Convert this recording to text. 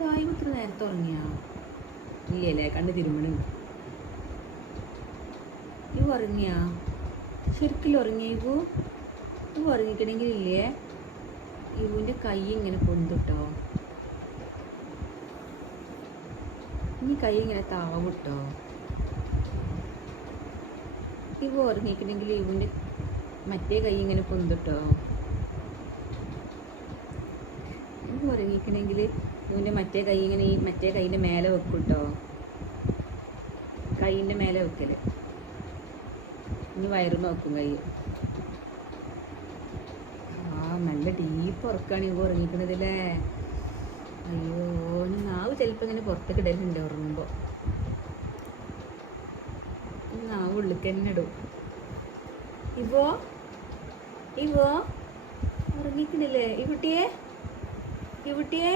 വായു ഇത്ര നേരത്തെ ഉറങ്ങിയാ? ഇല്ലല്ലേ, കണ്ണ് തിരുമണു. ഇവ ഉറങ്ങിയാ? ശരിക്കും ഉറങ്ങിയ ഇവു? ഇവ ഉറങ്ങിക്കണമെങ്കിൽ ഇല്ലേ, ഇവുവിൻ്റെ കൈ ഇങ്ങനെ പൊന്തിട്ടോ. ഇനി കൈ ഇങ്ങനെ താവിട്ടോ. ഇവ ഉറങ്ങിക്കണമെങ്കിൽ ഇവുവിൻ്റെ മറ്റേ കൈ ഇങ്ങനെ പൊന്തിട്ടോ. ഇവ ഉറങ്ങിക്കണമെങ്കിൽ ഇവൻ്റെ മറ്റേ കൈ ഇങ്ങനെ ഈ മറ്റേ കൈൻ്റെ മേലെ വെക്കൂട്ടോ. കൈയിൻ്റെ മേലെ വെക്കല്. ഇനി വയറ് നോക്കും കൈ. നല്ല ഡീപ്പ് ഉറക്കാണ് ഇവ ഉറങ്ങിക്കണതല്ലേ. അയ്യോ, നാവ് ചിലപ്പോൾ ഇങ്ങനെ പുറത്തേക്ക് ഇടലുണ്ട് ഉറങ്ങുമ്പോൾ. നാവ് ഉള്ളിൽ തന്നെ ഇടും. ഇവോ ഇവോ ഉറങ്ങിക്കണില്ലേ ഈ കുട്ടിയെ? ഈ കുട്ടിയെ